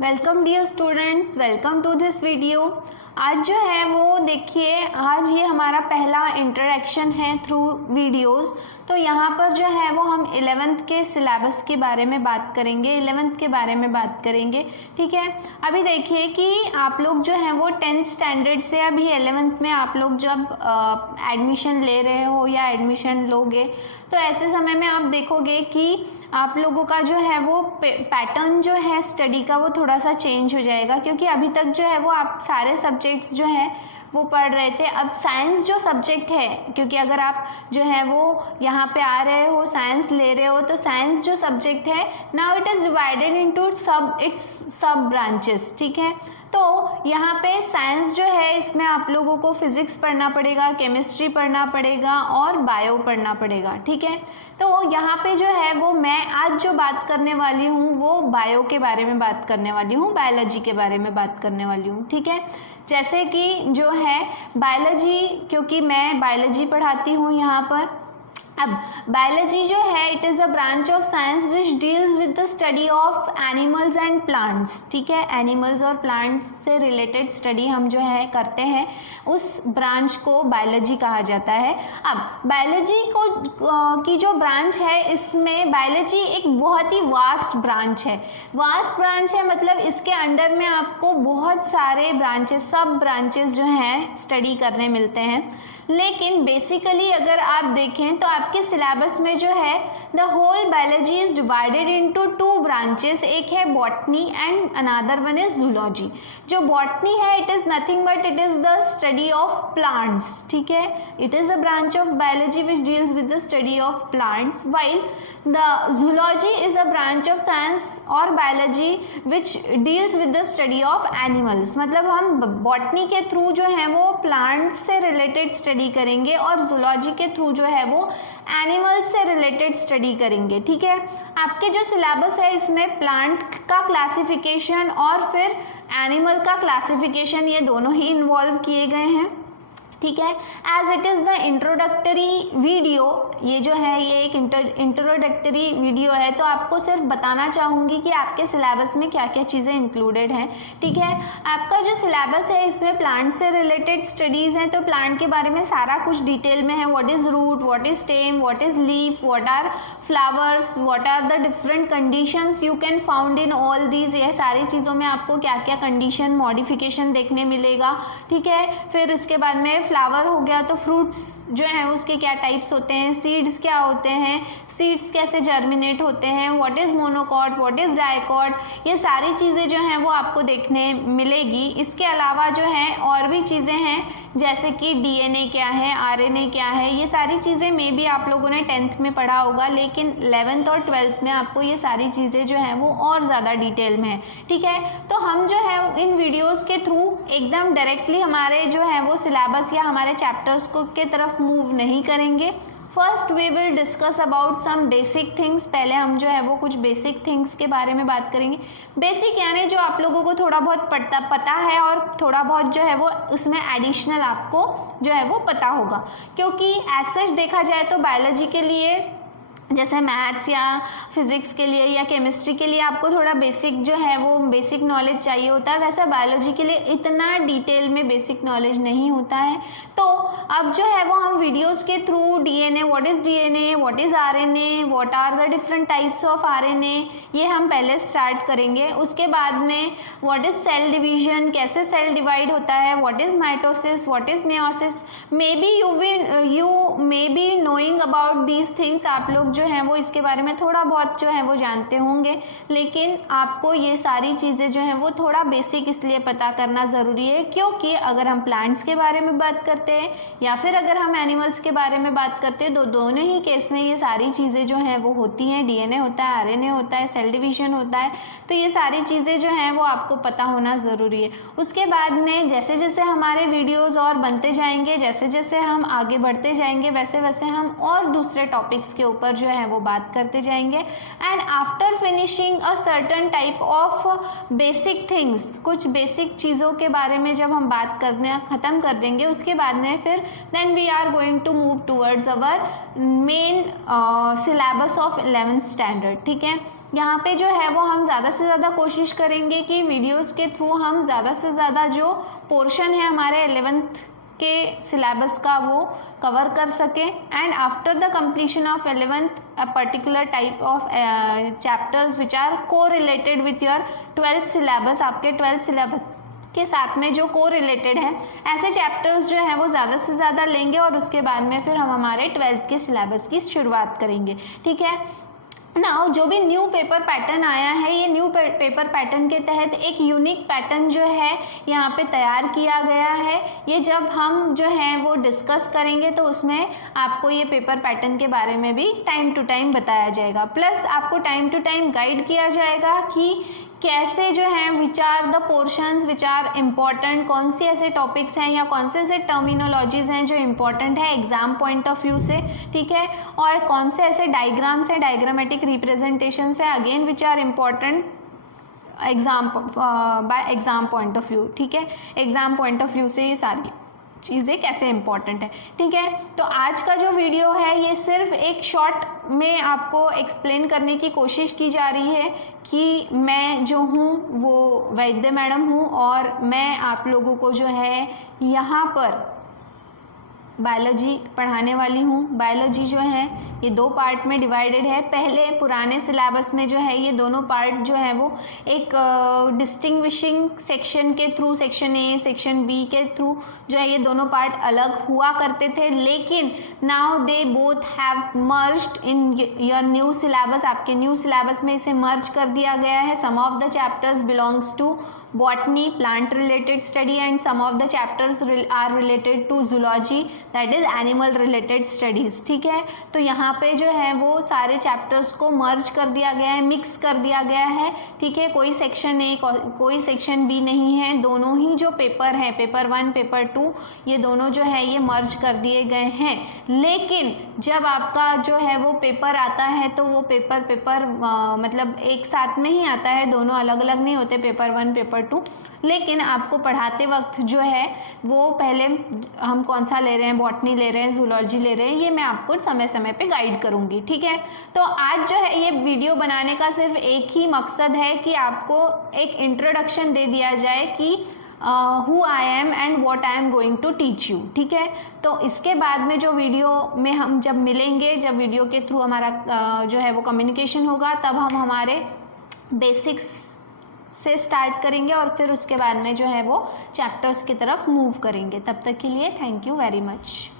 Welcome dear students, welcome to this video. आज जो है वो देखिए, आज ये हमारा पहला इंट्रोडक्शन है थ्रू वीडियोस। तो यहाँ पर जो है वो हम 11th के सिलेबस के बारे में बात करेंगे, 11th के बारे में बात करेंगे। ठीक है, अभी देखिए कि आप लोग जो है वो 10th स्टैंडर्ड से अभी 11th में आप लोग जब एडमिशन ले रहे हो या एडमिशन लोगे, तो ऐसे समय में आप देखोगे कि आप लोगों का जो है वो पैटर्न जो है स्टडी का वो थोड़ा सा चेंज हो जाएगा, क्योंकि अभी तक जो है वो आप सारे सब्जेक्ट्स जो है वो पढ़ रहे थे। अब साइंस जो सब्जेक्ट है, क्योंकि अगर आप जो है वो यहाँ पे आ रहे हो, साइंस ले रहे हो, तो साइंस जो सब्जेक्ट है now it is divided into सब ब्रांचेस। ठीक है, तो यहाँ पे साइंस जो है इसमें आप लोगों को फिजिक्स पढ़ना पड़ेगा, केमिस्ट्री पढ़ना पड़ेगा और बायो पढ़ना पड़ेगा। ठीक है, तो यहाँ पे जो है वो मैं आज जो बात करने वाली हूँ वो बायो के बारे में बात करने वाली हूँ, बायोलॉजी के बारे में बात करने वाली हूँ। ठीक है, जैसे कि जो है बायोलॉजी, क्योंकि मैं बायोलॉजी पढ़ाती हूँ यहाँ पर। अब बायोलॉजी जो है it is a branch of science which deals with the study of animals and plants. ठीक है, एनिमल्स और प्लांट्स से रिलेटेड स्टडी हम जो है करते हैं, उस ब्रांच को बायोलॉजी कहा जाता है। अब बायोलॉजी को की जो ब्रांच है, इसमें बायोलॉजी एक बहुत ही वास्ट ब्रांच है। वास्ट ब्रांच है मतलब इसके अंडर में आपको बहुत सारे ब्रांचेस, सब ब्रांचेस जो हैं स्टडी करने मिलते हैं। लेकिन बेसिकली अगर आप देखें तो आपके सिलेबस में जो है the whole biology is divided into two branches, एक है botany and another one is zoology. जो बॉटनी है it is nothing but it is the study of plants. ठीक है, it is a branch of biology which deals with the study of plants, while the zoology is a branch of science और biology which deals with the study of animals। मतलब हम botany के through जो है वो plants से related study करेंगे और जूलॉजी के थ्रू जो है वो एनिमल्स से रिलेटेड स्टडी करेंगे। ठीक है, आपके जो सिलेबस है इसमें प्लांट का क्लासिफिकेशन और फिर एनिमल का क्लासिफिकेशन, ये दोनों ही इन्वॉल्व किए गए हैं। ठीक है, as it is the introductory video, ये जो है ये एक इंट्रोडक्टरी वीडियो है, तो आपको सिर्फ बताना चाहूँगी कि आपके सिलेबस में क्या क्या चीज़ें इंक्लूडेड हैं। ठीक है, आपका जो सिलेबस है इसमें प्लांट से रिलेटेड स्टडीज़ हैं, तो प्लांट के बारे में सारा कुछ डिटेल में है। What is root, what is stem, what is leaf, what are flowers, what are the different conditions you can found in all these, ये सारी चीज़ों में आपको क्या क्या कंडीशन मॉडिफिकेशन देखने मिलेगा। ठीक है, फिर इसके बाद में फ्लावर हो गया तो फ्रूट्स जो हैं उसके क्या टाइप्स होते हैं, सीड्स क्या होते हैं, सीड्स कैसे जर्मिनेट होते हैं, what is monocot, what is dicot, ये सारी चीज़ें जो हैं वो आपको देखने मिलेगी। इसके अलावा जो है और भी चीज़ें हैं जैसे कि डीएनए क्या है, आरएनए क्या है, ये सारी चीज़ें मे भी आप लोगों ने 10th में पढ़ा होगा, लेकिन 11th और 12th में आपको ये सारी चीज़ें जो हैं वो और ज़्यादा डिटेल में है। ठीक है, तो हम जो है इन वीडियोस के थ्रू एकदम डायरेक्टली हमारे जो है वो सिलेबस या हमारे चैप्टर्स को के तरफ मूव नहीं करेंगे। First we will discuss about some basic things. पहले हम जो है वो कुछ बेसिक थिंग्स के बारे में बात करेंगे। बेसिक यानी जो आप लोगों को थोड़ा बहुत पता है और थोड़ा बहुत जो है वो उसमें एडिशनल आपको जो है वो पता होगा, क्योंकि एज सच देखा जाए तो बायोलॉजी के लिए जैसे मैथ्स या फिज़िक्स के लिए या केमिस्ट्री के लिए आपको थोड़ा बेसिक जो है वो बेसिक नॉलेज चाहिए होता है, वैसे बायोलॉजी के लिए इतना डिटेल में बेसिक नॉलेज नहीं होता है। तो अब जो है वो हम वीडियोस के through DNA, what is DNA, what is RNA, what are the different types of RNA, ये हम पहले स्टार्ट करेंगे। उसके बाद में व्हाट इज़ सेल डिवीजन, कैसे सेल डिवाइड होता है, what is mitosis, what is meiosis, may be you may be knowing about these things. आप लोग जो हैं वो इसके बारे में थोड़ा बहुत जो है वो जानते होंगे, लेकिन आपको ये सारी चीज़ें जो हैं वो थोड़ा बेसिक इसलिए पता करना ज़रूरी है, क्योंकि अगर हम प्लांट्स के बारे में बात करते हैं या फिर अगर हम एनिमल्स के बारे में बात करते हैं, तो दोनों ही केस में ये सारी चीज़ें जो हैं वो होती हैं। डीएनए होता है, आरएनए होता है, सेल डिवीजन होता है, तो ये सारी चीज़ें जो हैं वो आपको पता होना ज़रूरी है। उसके बाद में जैसे जैसे हमारे वीडियोज़ और बनते जाएंगे, जैसे जैसे हम आगे बढ़ते जाएंगे, वैसे वैसे हम और दूसरे टॉपिक्स के ऊपर जो है वो बात करते जाएंगे। And after finishing a certain type of basic things, कुछ बेसिक चीज़ों के बारे में जब हम बात करना ख़त्म कर देंगे, उसके बाद में फिर then we are going to move towards our main syllabus of 11th standard. ठीक है, यहाँ पे जो है वो हम ज़्यादा से ज़्यादा कोशिश करेंगे कि वीडियोस के थ्रू हम ज़्यादा से ज़्यादा जो पोर्शन है हमारे 11th के सिलेबस का वो कवर कर सकें। And after the completion of 11th a particular type of chapters which are को related with your 12th syllabus, आपके 12th सिलेबस के साथ में जो को रिलेटेड है ऐसे चैप्टर्स जो है वो ज़्यादा से ज़्यादा लेंगे और उसके बाद में फिर हम हमारे 12th के सिलेबस की शुरुआत करेंगे। ठीक है ना, जो भी न्यू पेपर पैटर्न आया है, ये न्यू पेपर पैटर्न के तहत एक यूनिक पैटर्न जो है यहाँ पे तैयार किया गया है। ये जब हम जो है वो डिस्कस करेंगे तो उसमें आपको ये पेपर पैटर्न के बारे में भी टाइम टू टाइम बताया जाएगा, प्लस आपको टाइम टू टाइम गाइड किया जाएगा कि कैसे जो है which are the portions which are important, कौन से ऐसे टॉपिक्स हैं या कौन से ऐसे टर्मिनोलॉजीज हैं जो इम्पॉर्टेंट है एग्जाम पॉइंट ऑफ व्यू से। ठीक है, और कौन से ऐसे डायग्राम्स हैं, डायग्रामेटिक रिप्रेजेंटेशंस हैं again which are important exam by exam point of view. ठीक है, एग्जाम पॉइंट ऑफ व्यू से ये सारी चीज़ें कैसे इम्पॉर्टेंट है। ठीक है, तो आज का जो वीडियो है ये सिर्फ एक शॉर्ट में आपको एक्सप्लेन करने की कोशिश की जा रही है कि मैं जो हूँ वो वैद्य मैडम हूँ और मैं आप लोगों को जो है यहाँ पर बायोलॉजी पढ़ाने वाली हूँ। बायोलॉजी जो है ये दो पार्ट में डिवाइडेड है। पहले पुराने सिलेबस में जो है ये दोनों पार्ट जो है वो एक डिस्टिंग्विशिंग सेक्शन के through, section A section B के थ्रू जो है ये दोनों पार्ट अलग हुआ करते थे, लेकिन now they both have merged in your new syllabus. आपके न्यू सिलेबस में इसे मर्ज कर दिया गया है। Some of the chapters belongs to botany, plant related study, and some of the chapters are related to zoology, that is animal related studies। ठीक है, तो यहाँ पे जो है वो सारे चैप्टर्स को मर्ज कर दिया गया है, मिक्स कर दिया गया है। ठीक है, कोई सेक्शन ए कोई सेक्शन बी नहीं है, दोनों ही जो पेपर हैं, पेपर 1 पेपर 2, ये दोनों जो है ये मर्ज कर दिए गए हैं। लेकिन जब आपका जो है वो पेपर आता है तो वो पेपर मतलब एक साथ में ही आता है, दोनों अलग अलग नहीं होते, पेपर 1 पेपर 2। लेकिन आपको पढ़ाते वक्त जो है वो पहले हम कौन सा ले रहे हैं, बॉटनी ले रहे हैं, जूलॉजी ले रहे हैं, ये मैं आपको समय समय पे गाइड करूँगी। ठीक है, तो आज जो है ये वीडियो बनाने का सिर्फ एक ही मकसद है कि आपको एक इंट्रोडक्शन दे दिया जाए कि who I am and what I am going to teach you। ठीक है, तो इसके बाद में जो वीडियो में हम जब मिलेंगे, जब वीडियो के थ्रू हमारा जो है वो कम्युनिकेशन होगा, तब हम हमारे बेसिक्स से स्टार्ट करेंगे और फिर उसके बाद में जो है वो चैप्टर्स की तरफ मूव करेंगे। तब तक के लिए थैंक यू वेरी मच।